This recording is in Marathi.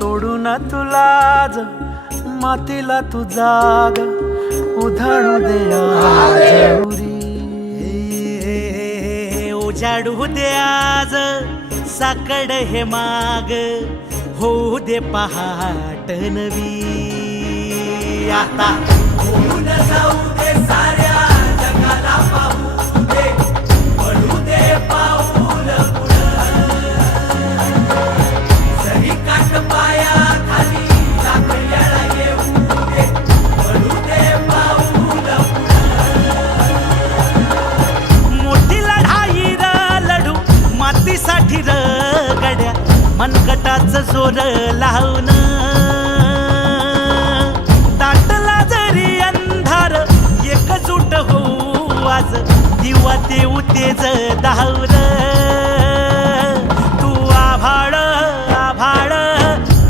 सोडून तुला मातीला तू जाग उधळू दे. उजाडू दे आज साकड हे माग होऊ दे पहाट नवी आता जाऊ दे मातीसाठी गड्या मनगटाच जोर लावून दाटला जरी अंधार एकजूट होऊ आज दिवा देऊ तेज धावलं